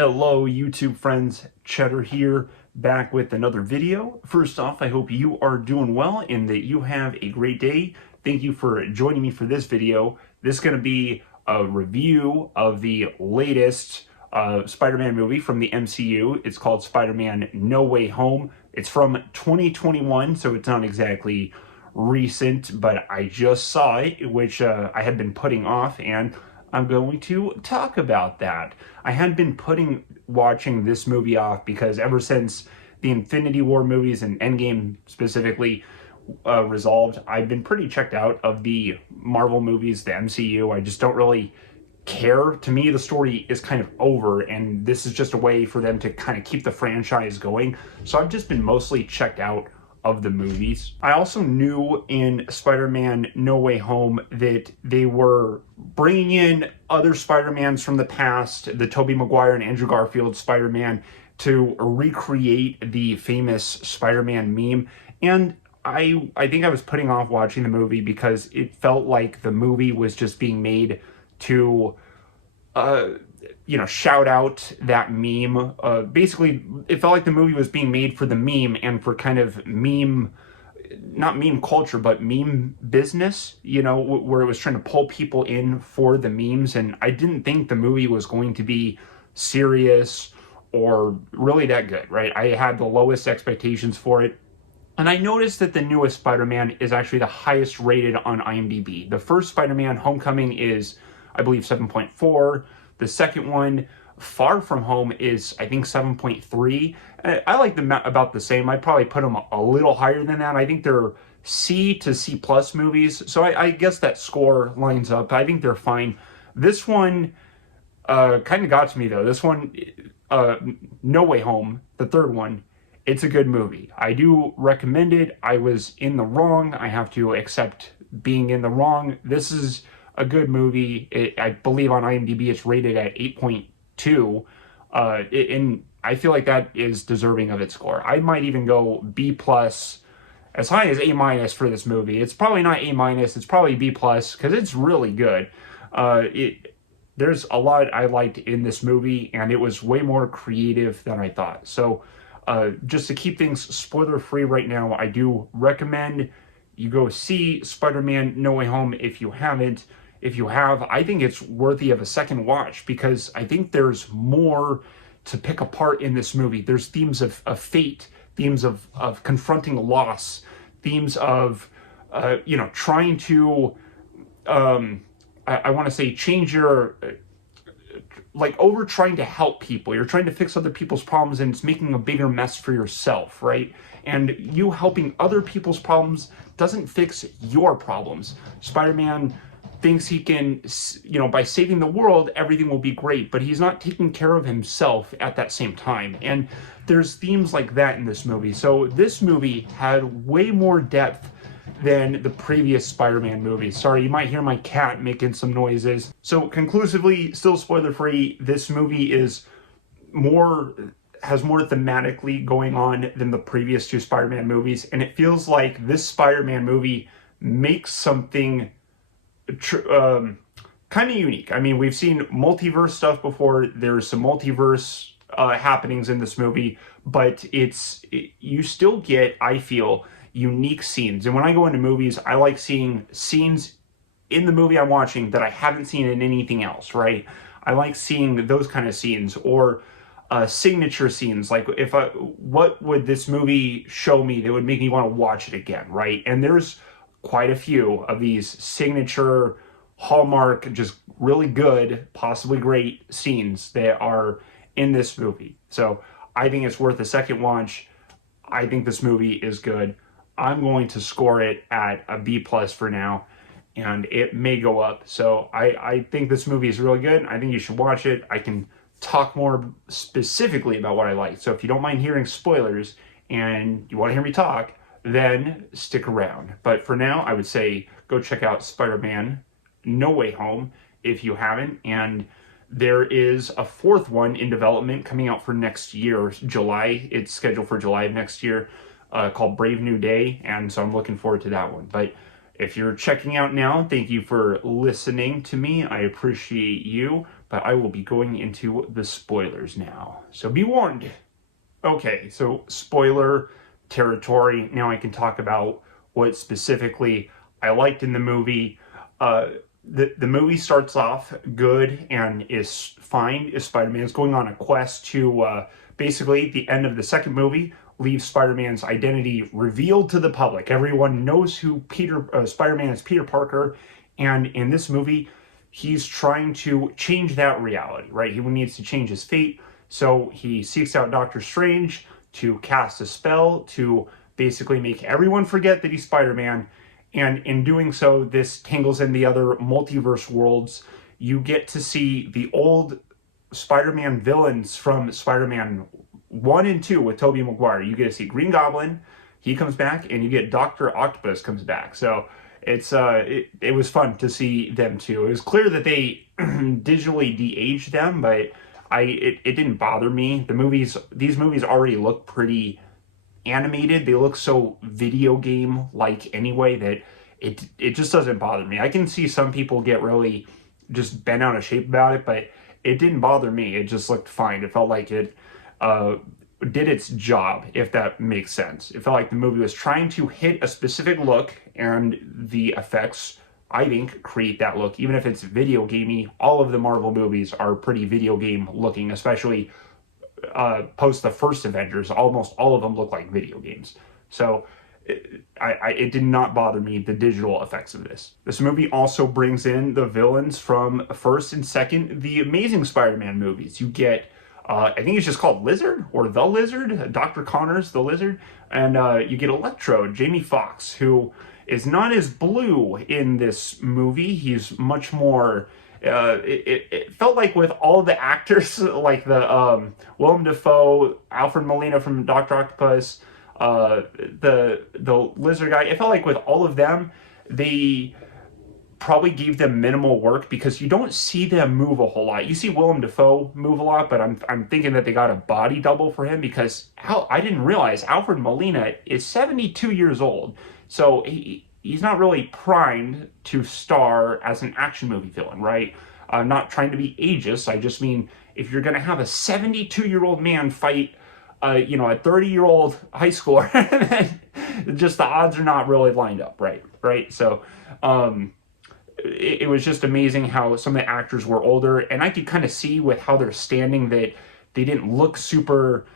Hello YouTube friends, Cheddar here, back with another video. First off, I hope you are doing well and that you have a great day. Thank you for joining me for this video. This is going to be a review of the latest Spider-Man movie from the MCU. It's called Spider-Man No Way Home. It's from 2021, so it's not exactly recent, but I just saw it, which I had been putting off, and I'm going to talk about that. I had been watching this movie off because ever since the Infinity War movies and Endgame specifically resolved, I've been pretty checked out of the Marvel movies, the MCU. I just don't really care. To me, the story is kind of over, and this is just a way for them to kind of keep the franchise going. So I've just been mostly checked out of the movies. I also knew in Spider-Man No Way Home that they were bringing in other Spider-Mans from the past, the Tobey Maguire and Andrew Garfield Spider-Man, to recreate the famous Spider-Man meme. And I think I was putting off watching the movie because it felt like the movie was just being made to shout out that meme. Basically, it felt like the movie was being made for the meme and for kind of meme, not meme culture, but meme business, where it was trying to pull people in for the memes. And I didn't think the movie was going to be serious or really that good, right? I had the lowest expectations for it. And I noticed that the newest Spider-Man is actually the highest rated on IMDb. The first Spider-Man, Homecoming, is, I believe, 7.4. The second one, Far From Home, is, I think, 7.3. I like them about the same. I'd probably put them a little higher than that. I think they're C to C plus movies, so I guess that score lines up. I think they're fine. This one kind of got to me, though. This one, No Way Home, the third one, it's a good movie. I do recommend it. I was in the wrong. I have to accept being in the wrong. This is a good movie. I believe on IMDb it's rated at 8.2, and I feel like that is deserving of its score. I might even go B plus, as high as A minus for this movie. It's probably not A minus. It's probably B plus because it's really good. There's a lot I liked in this movie, and it was way more creative than I thought. So just to keep things spoiler free right now, I do recommend you go see Spider-Man No Way Home if you haven't. If you have, I think it's worthy of a second watch because I think there's more to pick apart in this movie. There's themes of fate, themes of confronting loss, themes of, trying to, I want to say, change your, over trying to help people. You're trying to fix other people's problems and it's making a bigger mess for yourself, right? And you helping other people's problems doesn't fix your problems. Spider-Man thinks he can, by saving the world, everything will be great, but he's not taking care of himself at that same time. And there's themes like that in this movie. So this movie had way more depth than the previous Spider-Man movies. Sorry, you might hear my cat making some noises. So conclusively, still spoiler-free, this movie has more thematically going on than the previous two Spider-Man movies, and it feels like this Spider-Man movie makes something kind of unique. I mean, we've seen multiverse stuff before. There's some multiverse happenings in this movie, but you still get, I feel, unique scenes. And when I go into movies, I like seeing scenes in the movie I'm watching that I haven't seen in anything else, right? I like seeing those kind of scenes, or signature scenes. Like, what would this movie show me that would make me want to watch it again, right? And there's quite a few of these signature hallmark, just really good, possibly great scenes that are in this movie. So I think it's worth a second watch. I think this movie is good. I'm going to score it at a B plus for now, and it may go up. So I think this movie is really good. I think you should watch it. I can talk more specifically about what I like. So if you don't mind hearing spoilers and you want to hear me talk, then stick around. But for now, I would say go check out Spider-Man No Way Home if you haven't. And there is a fourth one in development coming out for next year, July. It's scheduled for July of next year, called Brave New Day. And so I'm looking forward to that one. But If you're checking out now, thank you for listening to me. I appreciate you, but I will be going into the spoilers now. So be warned. Okay, so spoiler territory. Now I can talk about what specifically I liked in the movie. The movie starts off good and is fine. Spider-Man is going on a quest to basically, the end of the second movie leaves Spider-Man's identity revealed to the public. Everyone knows who Spider-Man is, Peter Parker, and in this movie, he's trying to change that reality, right? He needs to change his fate, so he seeks out Doctor Strange to cast a spell to basically make everyone forget that he's Spider-Man, and in doing so, this tangles in the other multiverse worlds. You get to see the old Spider-Man villains from Spider-Man 1 and 2 with Tobey Maguire. You get to see Green Goblin, he comes back, and you get Dr. Octopus comes back. So it was fun to see them too. It was clear that they digitally de-aged them, but it didn't bother me. These movies already look pretty animated. They look so video game like anyway that it just doesn't bother me. I can see some people get really just bent out of shape about it, but it didn't bother me. It just looked fine. It felt like it did its job, if that makes sense. It felt like the movie was trying to hit a specific look, and the effects, I think, create that look. Even if it's video gamey, all of the Marvel movies are pretty video game looking, especially post the first Avengers. Almost all of them look like video games. So it did not bother me, the digital effects of this. This movie also brings in the villains from first and second, the Amazing Spider-Man movies. You get, I think it's just called Lizard, or The Lizard, Dr. Connors, the Lizard, and you get Electro, Jamie Foxx, who is not as blue in this movie. He's much more, it felt like with all the actors, like the Willem Dafoe, Alfred Molina from Dr. Octopus, the Lizard guy, it felt like with all of them, they probably gave them minimal work because you don't see them move a whole lot. You see Willem Dafoe move a lot, but I'm thinking that they got a body double for him because I didn't realize Alfred Molina is 72 years old. So he's not really primed to star as an action movie villain, right? I'm not trying to be ageist. I just mean if you're going to have a 72-year-old man fight a 30-year-old high schooler, just the odds are not really lined up, right? So it was just amazing how some of the actors were older, and I could kind of see with how they're standing that they didn't look super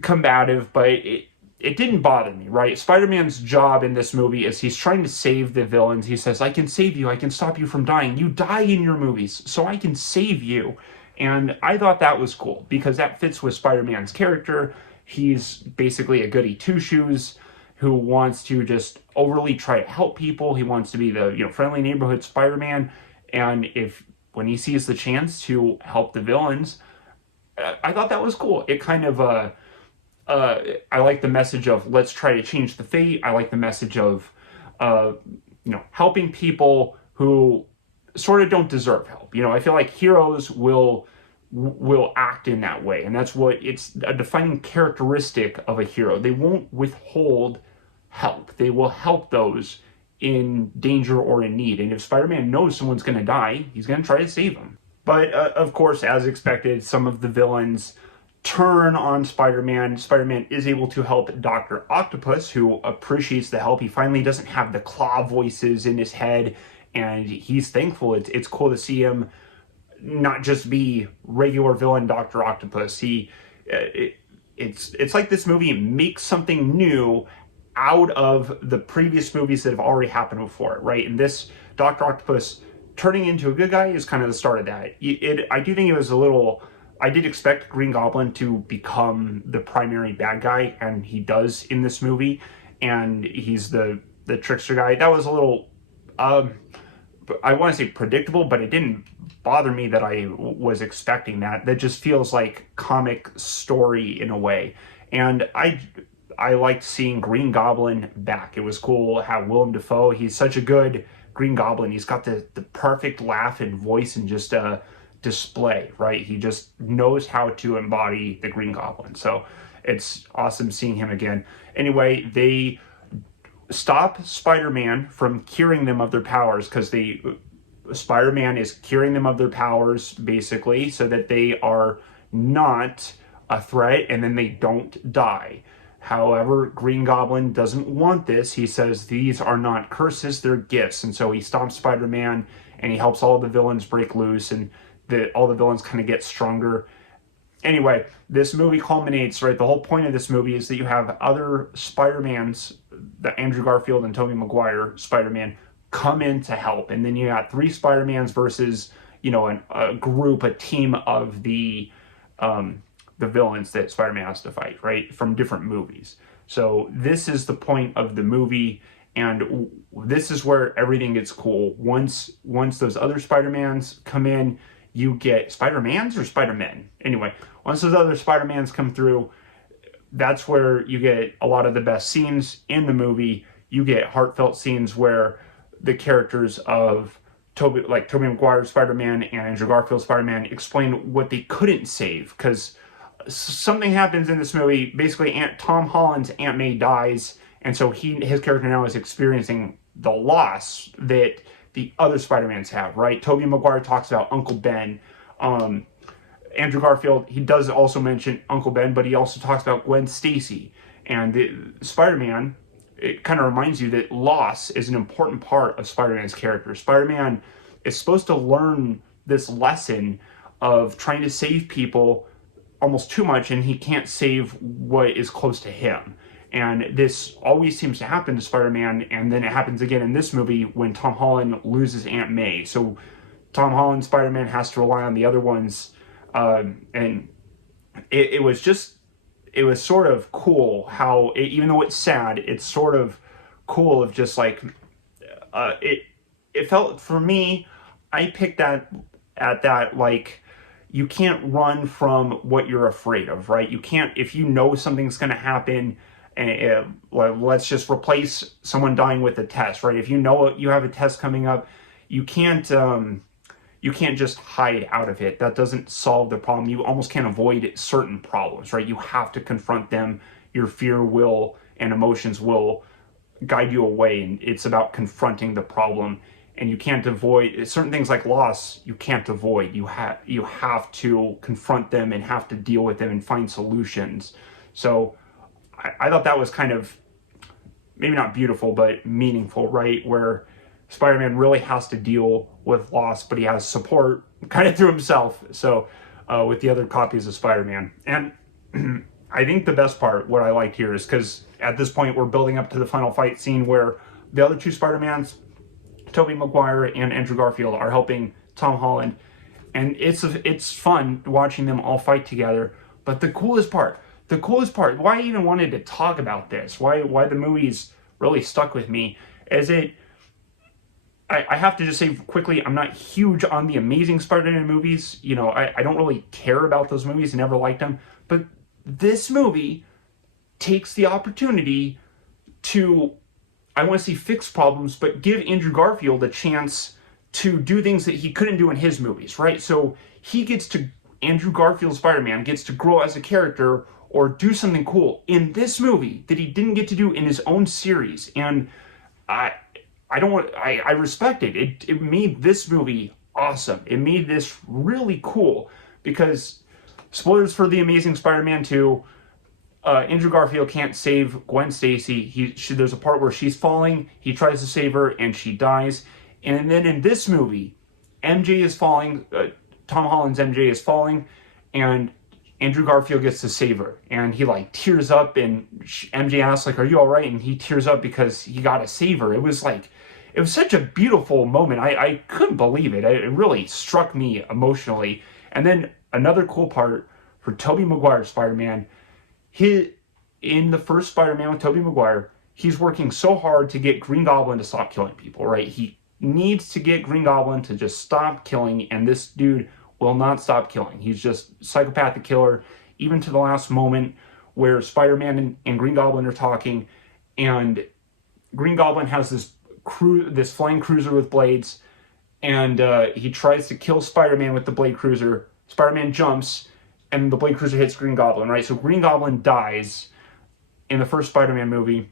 combative, but it didn't bother me, right? Spider-Man's job in this movie is he's trying to save the villains. He says, I can save you. I can stop you from dying. You die in your movies, so I can save you. And I thought that was cool because that fits with Spider-Man's character. He's basically a goody two-shoes who wants to just overly try to help people. He wants to be the friendly neighborhood Spider-Man. And when he sees the chance to help the villains, I thought that was cool. It kind of I like the message of let's try to change the fate. I like the message of helping people who sort of don't deserve help. I feel like heroes will act in that way, and that's what it's a defining characteristic of a hero. They won't withhold help. They will help those in danger or in need. And if Spider-Man knows someone's going to die, he's going to try to save them. But of course, as expected, some of the villains turn on Spider-Man. Spider-Man is able to help Dr. Octopus, who appreciates the help. He finally doesn't have the claw voices in his head, and he's thankful. It's cool to see him not just be regular villain Dr. Octopus. It's like this movie makes something new out of the previous movies that have already happened before, right? And this Dr. Octopus turning into a good guy is kind of the start of that. I do think it was a little... I did expect Green Goblin to become the primary bad guy, and he does in this movie, and he's the trickster guy. That was a little, I want to say predictable, but it didn't bother me that I was expecting that. That just feels like comic story in a way. And I liked seeing Green Goblin back. It was cool how Willem Dafoe, he's such a good Green Goblin. He's got the perfect laugh and voice and just display, right? He just knows how to embody the Green Goblin. So it's awesome seeing him again. Anyway, they stop Spider-Man from curing them of their powers, because Spider-Man is curing them of their powers, basically, so that they are not a threat and then they don't die. However, Green Goblin doesn't want this. He says these are not curses, they're gifts. And so he stops Spider-Man and he helps all the villains break loose, and all the villains kind of get stronger. Anyway, this movie culminates, right? The whole point of this movie is that you have other Spider-Mans, the Andrew Garfield and Tobey Maguire Spider-Man, come in to help. And then you got 3 Spider-Mans versus, a group, a team of the villains that Spider-Man has to fight, right? From different movies. So this is the point of the movie, and this is where everything gets cool. Once those other Spider-Mans come in, you get Spider-Mans or Spider-Men? Anyway, once those other Spider-Mans come through, that's where you get a lot of the best scenes in the movie. You get heartfelt scenes where the characters of Tobey Maguire's Spider-Man and Andrew Garfield's Spider-Man explain what they couldn't save, because something happens in this movie. Basically, Tom Holland's Aunt May dies, and so his character now is experiencing the loss that the other Spider-Mans have, right? Tobey Maguire talks about Uncle Ben. Andrew Garfield, he does also mention Uncle Ben, but he also talks about Gwen Stacy. And Spider-Man, it kind of reminds you that loss is an important part of Spider-Man's character. Spider-Man is supposed to learn this lesson of trying to save people almost too much, and he can't save what is close to him. And this always seems to happen to Spider-Man, and then it happens again in this movie when Tom Holland loses Aunt May. So Tom Holland's Spider-Man has to rely on the other ones, and it was sort of cool how, even though it's sad, it's sort of cool of just like, it felt, for me, I picked that at that, like, you can't run from what you're afraid of, right? You can't, if you know something's going to happen, and let's just replace someone dying with a test, right? If you know you have a test coming up, you can't just hide out of it. That doesn't solve the problem. You almost can't avoid certain problems, right? You have to confront them. Your fear will and emotions will guide you away, and it's about confronting the problem. And you can't avoid certain things like loss. You can't avoid. You have to confront them and have to deal with them and find solutions. So I thought that was kind of, maybe not beautiful, but meaningful, right? Where Spider-Man really has to deal with loss, but he has support kind of through himself. So with the other copies of Spider-Man. And I think the best part, what I liked here, is because at this point we're building up to the final fight scene where the other 2 Spider-Mans, Tobey Maguire and Andrew Garfield, are helping Tom Holland. And it's fun watching them all fight together. But the coolest part, why I even wanted to talk about this, why the movie's really stuck with me, is I have to just say quickly, I'm not huge on the Amazing Spider-Man movies. I don't really care about those movies, never liked them. But this movie takes the opportunity to, I want to see, fix problems, but give Andrew Garfield a chance to do things that he couldn't do in his movies, right? So Andrew Garfield's Spider-Man gets to grow as a character or do something cool in this movie that he didn't get to do in his own series. And I respect it. It made this movie awesome. It made this really cool, because, spoilers for The Amazing Spider-Man 2, Andrew Garfield can't save Gwen Stacy. There's a part where she's falling, he tries to save her, and she dies. And then in this movie, MJ is falling, Tom Holland's MJ is falling, and Andrew Garfield gets to save her. And he tears up, and MJ asks, are you all right? And he tears up because he got to save her. It was such a beautiful moment. I couldn't believe it. It really struck me emotionally. And then another cool part for Tobey Maguire's Spider-Man, in the first Spider-Man with Tobey Maguire, he's working so hard to get Green Goblin to stop killing people, right? He needs to get Green Goblin to just stop killing, and this dude will not stop killing. He's just psychopathic killer, even to the last moment where Spider-Man and Green Goblin are talking, and Green Goblin has this flying cruiser with blades, and he tries to kill Spider-Man with the blade cruiser. Spider-Man jumps, and the blade cruiser hits Green Goblin, right? So Green Goblin dies in the first Spider-Man movie,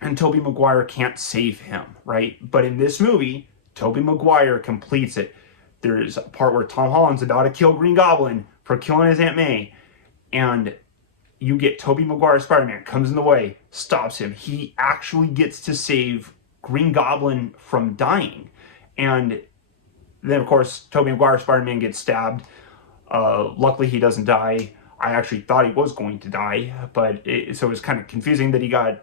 and Tobey Maguire can't save him, right? But in this movie, Tobey Maguire completes it. There's a part where Tom Holland's about to kill Green Goblin for killing his Aunt May, and you get Tobey Maguire Spider-Man, comes in the way, stops him. He actually gets to save Green Goblin from dying. And then, of course, Tobey Maguire Spider-Man gets stabbed. Luckily, he doesn't die. I actually thought he was going to die, but so it was kind of confusing that he got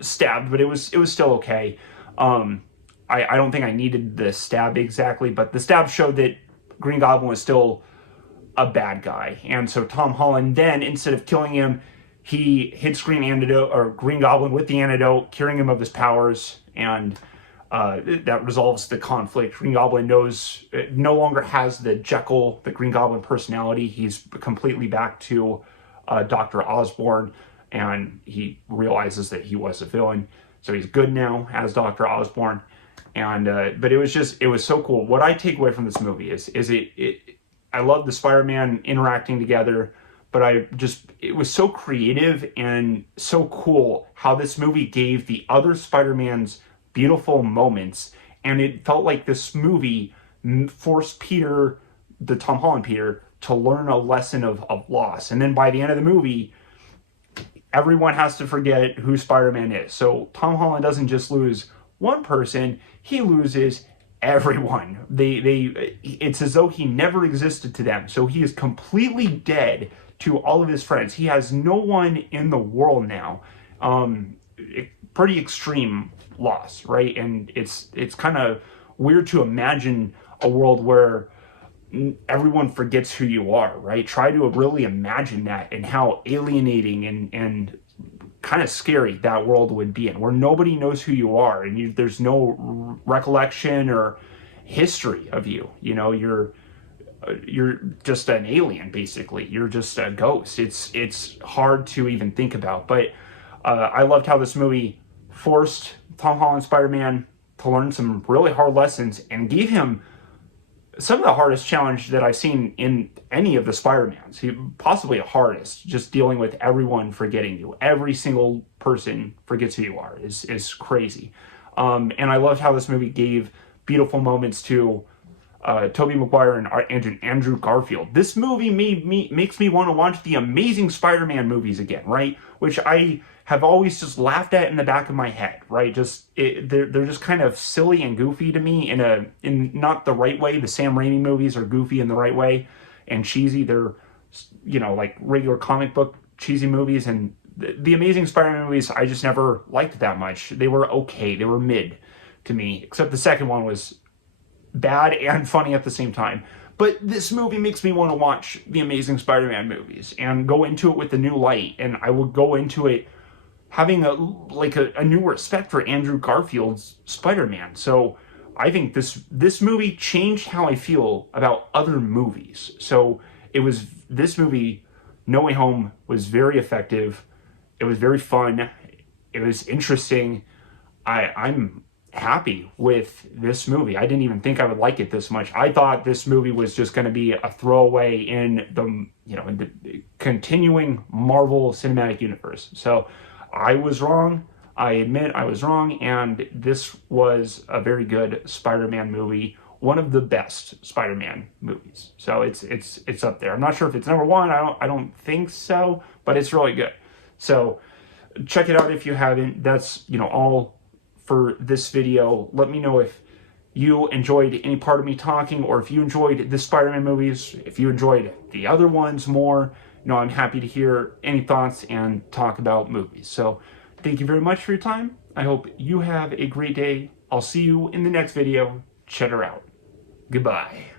stabbed, but it was still okay. I don't think I needed the stab exactly, but the stab showed that Green Goblin was still a bad guy. And so Tom Holland then, instead of killing him, he hits Green Goblin with the antidote, curing him of his powers, and that resolves the conflict. Green Goblin no longer has the Green Goblin personality. He's completely back to Dr. Osborn, and he realizes that he was a villain. So he's good now as Dr. Osborn. And but it was so cool. What I take away from this movie is I love the Spider-Man interacting together, but it was so creative and so cool how this movie gave the other Spider-Mans beautiful moments, and it felt like this movie forced Peter, the Tom Holland Peter, to learn a lesson of loss. And then by the end of the movie, everyone has to forget who Spider-Man is. So Tom Holland doesn't just lose one person, he loses everyone. It's as though he never existed to them. So he is completely dead to all of his friends. He has no one in the world now. Pretty extreme loss, right? And it's kind of weird to imagine a world where everyone forgets who you are, right? Try to really imagine that and how alienating and kind of scary that world would be in, where nobody knows who you are and there's no recollection or history of you. You know, you're just an alien, basically. You're just a ghost. It's hard to even think about. But I loved how this movie forced Tom Holland Spider-Man to learn some really hard lessons and gave him some of the hardest challenge that I've seen in any of the Spider-Mans. Possibly the hardest, just dealing with everyone forgetting you. Every single person forgets who you are is crazy. And I loved how this movie gave beautiful moments to Tobey Maguire and Andrew Garfield. This movie makes me want to watch the Amazing Spider-Man movies again, right? Which I have always just laughed at in the back of my head, right? They're just kind of silly and goofy to me in not the right way. The Sam Raimi movies are goofy in the right way and cheesy. They're, like regular comic book cheesy movies, and the Amazing Spider-Man movies I just never liked that much. They were okay. They were mid to me, except the second one was bad and funny at the same time. But this movie makes me want to watch the Amazing Spider-Man movies and go into it with a new light, and I will go into it having a new respect for Andrew Garfield's Spider-Man. So I think this movie changed how I feel about other movies. So this movie, No Way Home, was very effective. It was very fun. It was interesting. I'm happy with this movie. I didn't even think I would like it this much. I thought this movie was just going to be a throwaway in the continuing Marvel Cinematic Universe. So I was wrong. I admit I was wrong, and this was a very good Spider-Man movie, one of the best Spider-Man movies. So it's up there. I'm not sure if it's number one. I don't think so, but it's really good. So check it out if you haven't. That's all for this video. Let me know if you enjoyed any part of me talking, or if you enjoyed the Spider-Man movies, if you enjoyed the other ones more. I'm happy to hear any thoughts and talk about movies. So thank you very much for your time. I hope you have a great day. I'll see you in the next video. Cheddar out. Goodbye.